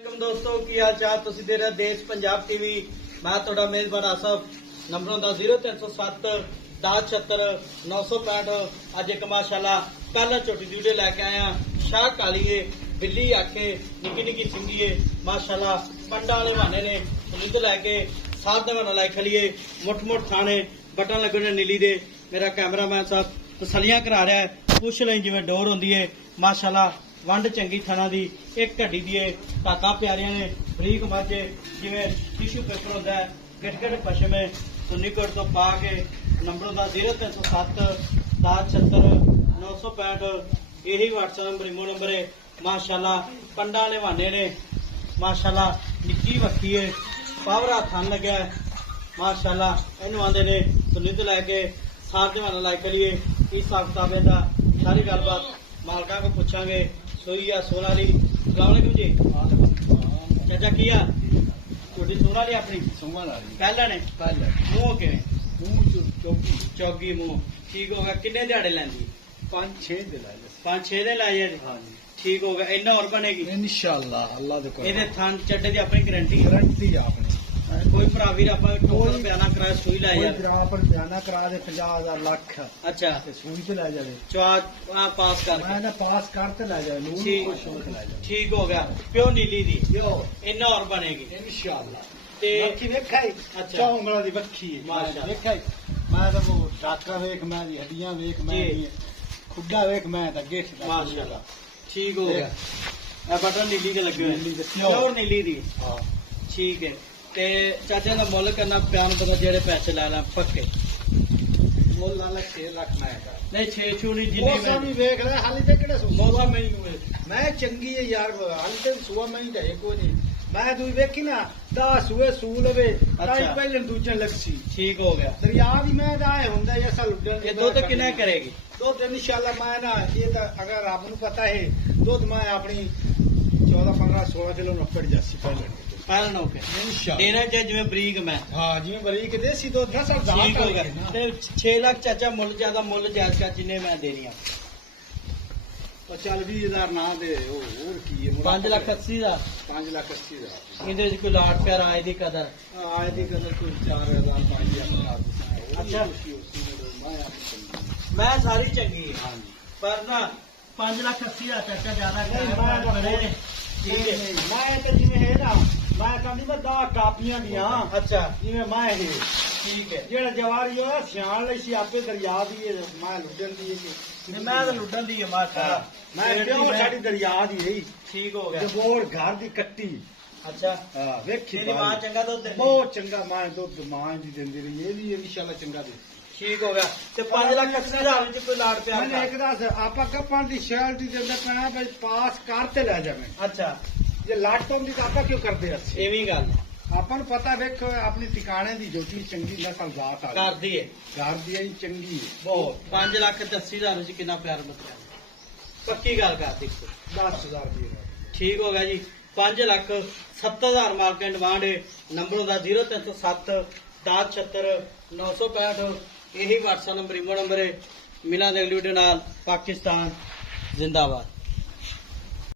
दोस्तों की हाल चाल तुसी दे रहे देश पंजाब टीवी मैं थोड़ा मेजबान आसफ नंबरों का 0307 1076 965 अज एक माशाल्लाह पहला छोटी वीडियो लैके आया शाह कालीए बिल्ली आखे निकी निकी सिंघीए माशाल्लाह पंडा वाले बहाने ने सुनिध लैके साथ दे लाई खलीए मुठ मुठ थाने बटन लगने नीली दे मेरा कैमरामैन साहब तसलियां करा रहा है पुछ लें जिवें डोर होंदी है माशाल्लाह वंड चंगी थना दी एक घड़ी दी धाका प्यारियां ने बरीक मझ जिवें टिश्यू पेपर होंदा है गिट पशम है सुन्नीकोट तो पा के नंबर का 0307 1076 965 यही व्हाट्सएप नंबर इमो नंबर है माशाल्लाह पंडा वाले बहाने ने माशाल्लाह निक्की वक्की है पावरा थन लग्या है माशाल्लाह इनू आंदे ने सुन्नी तो लैके साथ दे लाई करिए इस हिसाब किताब दा सारी गलबात मालका को पूछांगे सोई आ सोना ली अस्सलाम जी चाचा की आ छोटी सोना ली अपनी पहला ने मुंह किवें चौगी मुंह ठीक हो गया किन्ने दिहाड़े लैंदी 5-6 दिन लाई है ठीक हो गया इन्ना और बनेगी इंशाअल्लाह अल्लाह दे कोल ਇਹਦੇ ਥਣ ਚੱਡੇ ਦੀ ਆਪਣੀ ਗਾਰੰਟੀ गारंटी है अपनी ਕੋਈ ਭਰਾ ਵੀਰ ਆਪਾਂ ਟੋਟਲ ਬਿਆਨਾ ਕਰਾ ਸੂਈ ਲਾਈ कोई ਯਾਰ ग्राह पर बयाना करा दे 50,000 लाख ਅੱਛਾ ते सुई ते ले जावे ਚਾ ਪਾਸ ਕਰਕੇ मैं ना पास करते ले जावे नूर ठीक। को शौक ले जावे ਠੀਕ ਹੋ ਗਿਆ ਪਿਓ ਨੀਲੀ ਦੀ यो ਇੰਨਾ और ਬਣੇਗੀ इंशाअल्लाह ਤੇ बाकी देखा ही अच्छा। चौंगला दी बक्खी है माशाअल्लाह। देखा ही मैं तो वो टाका देख मैं दी हड्डियां देख मैं जी। दी खुड्डा देख मैं ता गेठ माशाअल्लाह ठीक हो ਗਿਆ ਇਹ ਬਟਨ ਨੀਲੀ ਦੇ ਲੱਗੇ नीली दे ਹੋਏ ਪਿਓਰ ਨੀਲੀ ਦੀ हां ਠੀਕ ਹੈ ਤੇ ਚਾਚਾ ਦਾ ਮੁੱਲ ਕਰਨਾ ਪਿਆਨ ਪਤਾ ਜਿਹੜੇ ਪੈਸੇ ਲੈ ਲਾਂ ਪੱਕੇ मोल लाला 6 लाख मैं है ਨਹੀਂ 6 ਛੂ ਨਹੀਂ ਉਹ ਜਿੰਨੀ ਸਾਮੀ ਵੇਖ ਲੈ ਹਾਲੇ ਤੇ ਕਿਹੜਾ ਸੂ ਮੌਲਾ ਮੈਨੂੰ ਹੈ ਮੈਂ ਚੰਗੀ ਹੈ ਯਾਰ ਹਾਲੇ ਤੇ ਸੂਆ ਮੈਂ ਹੀ ਢੇ ਕੋਈ ਨਹੀਂ ਮੈਂ ਤੂੰ ਵੇਖੀ ਨਾ 10 ਸੂਏ ਸੂ ਲਵੇ ਤਾਂ ਹੀ ਅੱਛਾ। ਪਹਿਲੇ ਦੂਜੇ ਲੱਗਸੀ ਠੀਕ ਹੋ ਗਿਆ ਦਰਿਆ ਵੀ ਮੈਂ ਦਾ ਹੁੰਦਾ ਇਹ ਅਸਲ ਉੱਡਣ ਇਹ ਦੁੱਧ ਕਿੰਨਾ ਕਰੇਗੀ ਦੁੱਧ ਇਨਸ਼ਾਅੱਲਾ ਮੈਂ ਨਾ ਇਹ ਤਾਂ ਅਗਰ ਰੱਬ ਨੂੰ ਪਤਾ ਹੈ ਦੁੱਧ ਮੈਂ ਆਪਣੀ 14 15 16 ਕਿਲੋ ਨੱਪੜ ਜਾਸੀ ਪਹਿਲੇ ਪਾਲਣ ਹੋ ਕੇ ਇਨਸ਼ਾਅੱਲਾ ਡੇਰਾ ਚ ਜਿਵੇਂ ਬਰੀਕ ਮੈਂ ਹਾਂ ਜਿਵੇਂ ਬਰੀਕ ਦੇਸੀ ਦੁੱਧ ਨਾ ਸਭ ਠੀਕ ਹੋ ਗਿਆ ਦਾਤ ਤੇ 6 ਲੱਖ ਚਾਚਾ ਮੁੱਲ ਜ਼ਿਆਦਾ ਮੁੱਲ ਜਾਇਜ਼ ਕਾ ਜਿੰਨੇ ਮੈਂ ਦੇਣੀ ਆ ਉਹ ਚੱਲ 20,000 ਨਾ ਦੇ ਉਹ ਹੋਰ ਕੀ ਹੈ 5,80,000 ਦਾ 5,80,000 ਇਹਦੇ ਚ ਕੋਈ ਲਾਟ ਪਿਆਰ ਆਏ ਦੀ ਕਦਰ ਆਏ ਦੀ ਕਦਰ ਕੋਈ 4,000 5,000 ਅੱਛਾ। ਮੈਂ ਮੈਂ ਸਾਰੀ ਚੰਗੀ ਹੈ ਹਾਂਜੀ ਪਰ ਨਾ 5,80,000 ਚਾਚਾ ਜ਼ਿਆਦਾ ਨਹੀਂ, ਕਰ ਮੈਂ ਬੜੇ ਠੀਕ ਹੈ ਮੈਂ ਤਾਂ ਜਿਵੇਂ ਹੈ ਨਾ ਮੈਂ ਕਹਿੰਦੀ ਮੈਂ 10 ਕਾਪੀਆਂ ਦੀਆਂ ਅੱਛਾ ਜਿਵੇਂ ਮੈਂ ਇਹ ਠੀਕ ਹੈ ਜਿਹੜਾ ਜਵਾਰੀ ਉਹ ਸਿਆਣ ਲਈ ਸੀ ਆਪੇ ਦਰਿਆ ਦੀ ਇਹ ਮੈਂ ਲੁੱਟਣ ਦੀ ਤੇ ਮੈਂ ਤਾਂ ਲੁੱਟਣ ਦੀ ਹੈ ਮਾਸ਼ਾਅੱਲਾ ਮੈਂ ਕਿਉਂ ਸਾਡੀ ਦਰਿਆ ਦੀ ਹੈ ਠੀਕ ਹੋ ਗਿਆ ਜਬੋਰ ਘਰ ਦੀ ਕੱਟੀ ਅੱਛਾ ਹਾਂ ਵੇਖੀ ਤੇਰੀ ਮਾਂ ਚੰਗਾ ਦੁੱਧ ਦਿੰਦੀ ਬਹੁਤ ਚੰਗਾ ਮਾਂ ਦੁੱਧ ਮਾਂ ਦੀ ਦਿੰਦੀ ਰਹੀ ਇਹ ਵੀ ਇਨਸ਼ਾਅੱਲਾ ਚੰਗਾ ਦੇ ਠੀਕ ਹੋ ਗਿਆ ਤੇ 5,80,000 ਵਿੱਚ ਕੋਈ ਲਾਟ ਪਿਆਰ ਮੈਨੂੰ ਇੱਕ ਦੱਸ ਆਪਾਂ ਕੱਪਾਂ ਦੀ ਸ਼ਰਟ ਦੀ ਦਿੰਦਾ ਪੈਣਾ ਬਈ ਪਾਸ ਕਰਤੇ ਲੈ ਜਾਵੇਂ ਅੱਛਾ ਜੇ ਲਾਟੋਂ ਦੀ ਤਾਂ ਆਪਾਂ ਕਿਉਂ ਕਰਦੇ ਅਸੀਂ ਐਵੇਂ ਗੱਲ ਆਪਾਂ ਨੂੰ ਪਤਾ ਵੇਖ ਆਪਣੀ ਟਿਕਾਣੇ ਦੀ ਜੋਟੀ ਚੰਗੀ ਨਸਲ ਜ਼ਾਤ ਆ ਕਰਦੀ ਹੈ ਘਰ ਦੀ ਹੀ ਚੰਗੀ ਹੈ ਬਹੁਤ 5,80,000 ਵਿੱਚ ਕਿੰਨਾ ਪਿਆਰ ਮਤਿਆ ਪੱਕੀ ਗੱਲ ਕਰ ਦੇਖੋ 10,000 ਦੀ ਹੈ ਠੀਕ ਹੋ ਗਿਆ ਜੀ 5,70,000 ਮਾਰਕੀਟ ਡਿਮਾਂਡ ਹੈ ਨੰਬਰ ਦਾ 0307 1076 965 यही व्हाट्सएप नंबर इमो नंबर है मिला अगली वीडियो नाल पाकिस्तान जिंदाबाद।